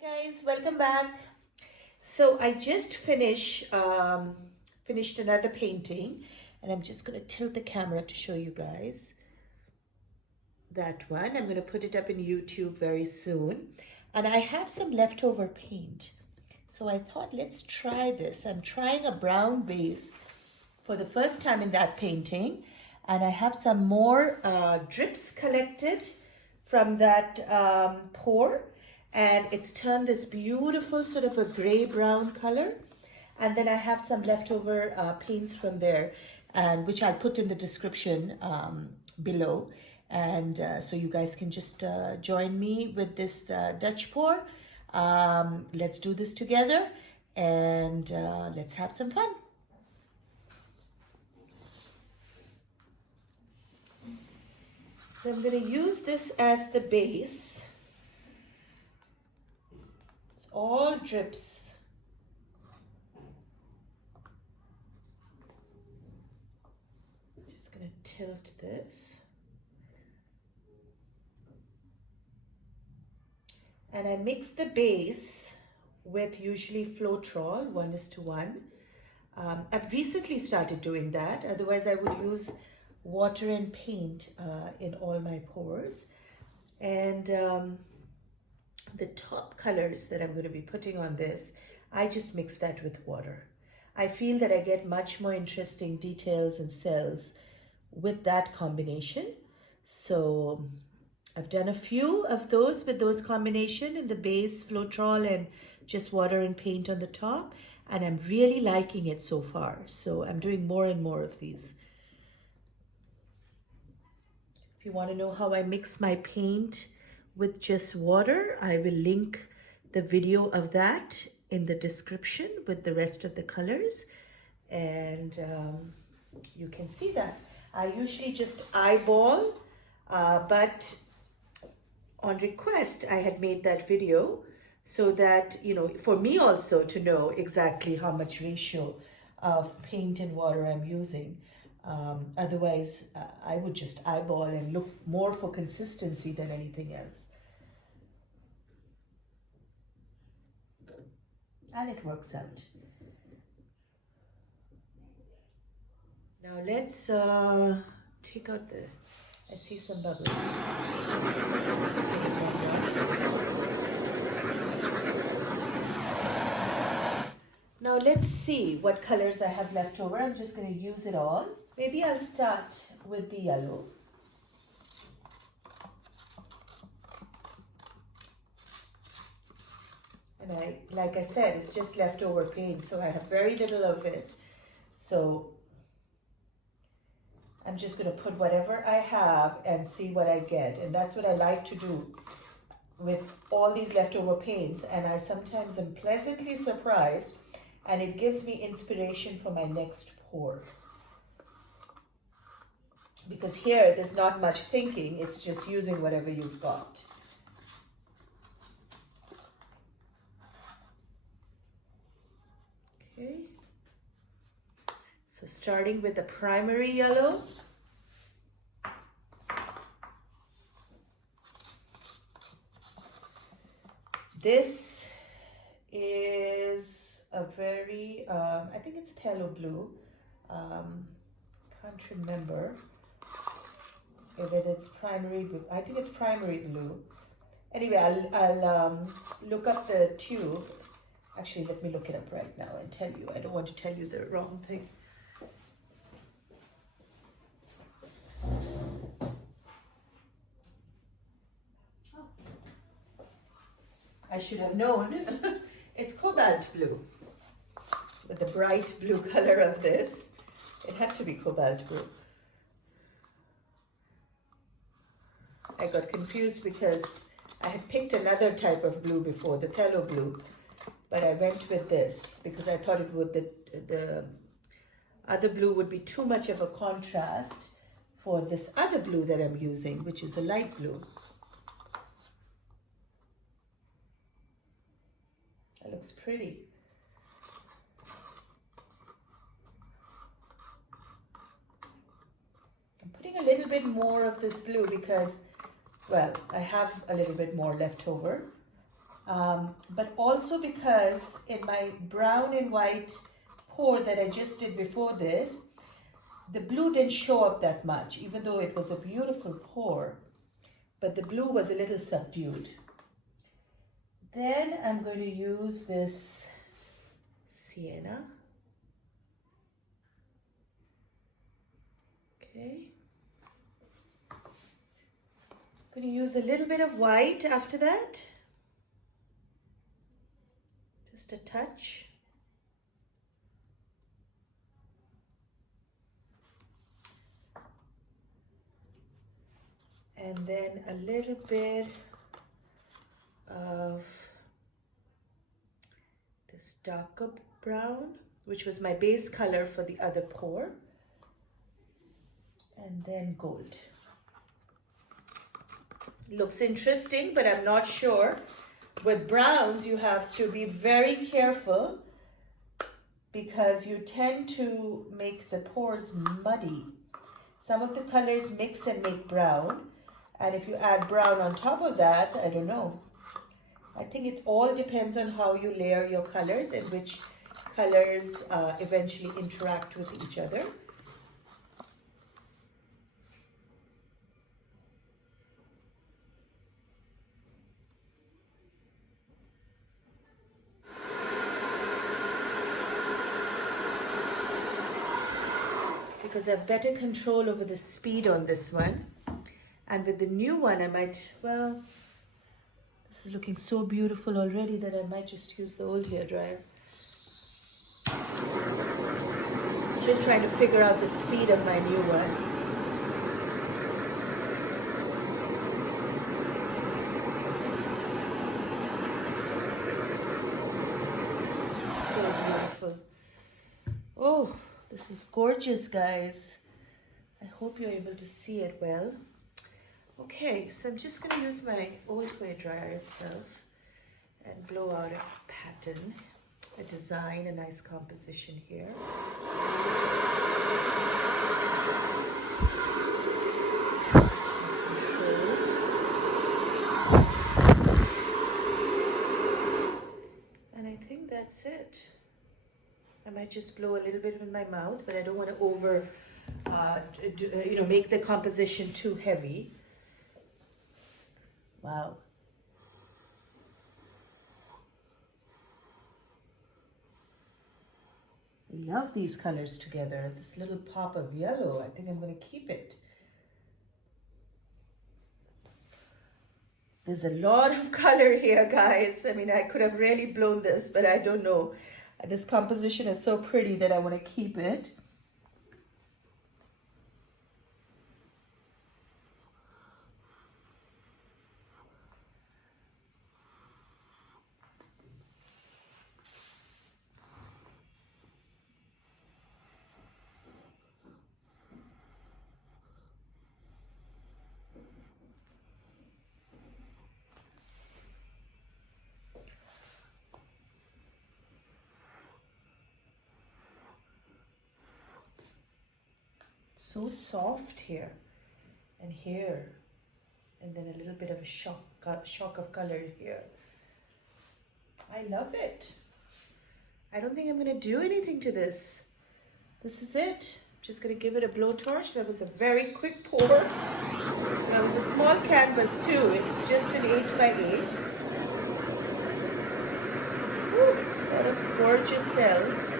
Guys, welcome back. So I just finished another painting, and I'm just going to tilt the camera to show you guys that one. I'm going to put it up in YouTube very soon, and I have some leftover paint, so I thought let's try this. I'm trying a brown base for the first time in that painting, and I have some more drips collected from that pour, and it's turned this beautiful sort of a gray brown color. And then I have some leftover paints from there, and which I'll put in the description below, and so you guys can just join me with this Dutch pour. Let's do this together, and let's have some fun. So I'm going to use this as the base. It's all drips. Just going to tilt this. And I mix the base with usually floetrol, 1:1. I've recently started doing that. Otherwise, I would use water and paint in all my pours. And the top colors that I'm going to be putting on this, I just mix that with water. I feel that I get much more interesting details and cells with that combination. So I've done a few of those with those combination in the base, floetrol, and just water and paint on the top. And I'm really liking it so far. So I'm doing more and more of these. If you want to know how I mix my paint with just water, I will link the video of that in the description with the rest of the colors, and you can see that. I usually just eyeball, but on request I had made that video so that, you know, for me also to know exactly how much ratio of paint and water I'm using. Otherwise, I would just eyeball and look more for consistency than anything else. And it works out. Now let's take out the, I see some bubbles. Now let's see what colors I have left over. I'm just going to use it all. Maybe I'll start with the yellow. And like I said, it's just leftover paint, so I have very little of it. So I'm just going to put whatever I have and see what I get. And that's what I like to do with all these leftover paints. And I sometimes am pleasantly surprised, and it gives me inspiration for my next pour. Because here, there's not much thinking, it's just using whatever you've got. Okay. So starting with the primary yellow. This is a very, I think it's phthalo blue. Can't remember whether it's primary blue. I think it's primary blue. Anyway, I'll look up the tube. Actually, let me look it up right now and tell you. I don't want to tell you the wrong thing. Oh. I should have known. It's cobalt blue. With the bright blue color of this, it had to be cobalt blue. I got confused because I had picked another type of blue before, the phthalo blue, but I went with this because I thought it would, the other blue would be too much of a contrast for this other blue that I'm using, which is a light blue. That looks pretty. I'm putting a little bit more of this blue because, well, I have a little bit more left over. but also because in my brown and white pour that I just did before this, the blue didn't show up that much, even though it was a beautiful pour, but the blue was a little subdued. Then I'm going to use this Sienna. Okay. I'm going to use a little bit of white after that. Just a touch. And then a little bit of this darker brown, which was my base color for the other pour. And then gold. Looks interesting, but I'm not sure. With browns, you have to be very careful because you tend to make the pores muddy. Some of the colors mix and make brown. And if you add brown on top of that, I don't know. I think it all depends on how you layer your colors and which colors eventually interact with each other. Because I have better control over the speed on this one. And with the new one, I might, well, this is looking so beautiful already that I might just use the old hairdryer. Still trying to figure out the speed of my new one. So beautiful. Oh, this is gorgeous, guys. I hope you're able to see it well. Okay, so I'm just going to use my old hairdryer itself and blow out a pattern, a design, a nice composition here. And I think that's it. I might just blow a little bit with my mouth, but I don't want to make the composition too heavy. Wow. I love these colors together. This little pop of yellow, I think I'm going to keep it. There's a lot of color here, guys. I mean, I could have really blown this, but I don't know. This composition is so pretty that I want to keep it. So soft here and here, and then a little bit of a shock of color here. I love it. I don't think I'm going to do anything to this. This is it. I'm just going to give it a blowtorch. That was a very quick pour. That was a small canvas too. It's just an 8x8. Woo, a lot of gorgeous cells.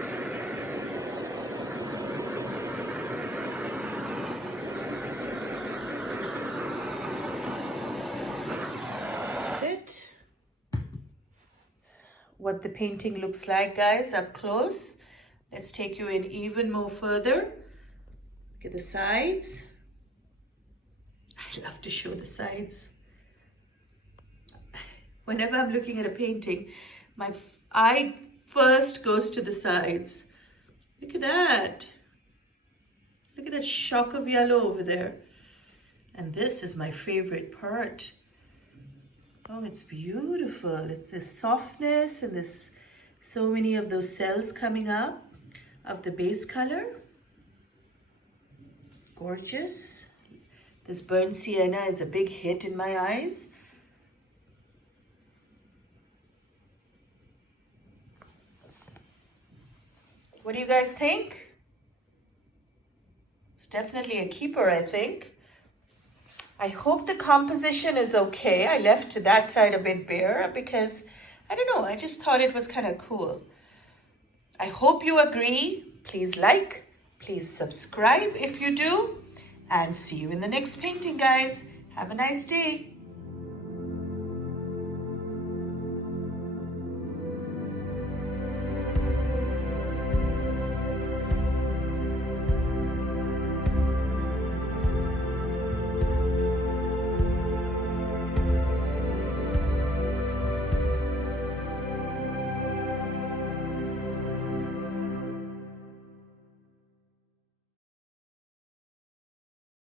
What the painting looks like, guys, up close. Let's take you in even more further. Look at the sides. I love to show the sides. Whenever I'm looking at a painting, my eye first goes to the sides. Look at that. Look at that shock of yellow over there. And this is my favorite part. Oh, it's beautiful. It's this softness and this, so many of those cells coming up of the base color. Gorgeous. This burnt sienna is a big hit in my eyes. What do you guys think? It's definitely a keeper, I think. I hope the composition is okay. I left that side a bit bare because, I don't know, I just thought it was kind of cool. I hope you agree. Please like, please subscribe if you do, and see you in the next painting, guys. Have a nice day.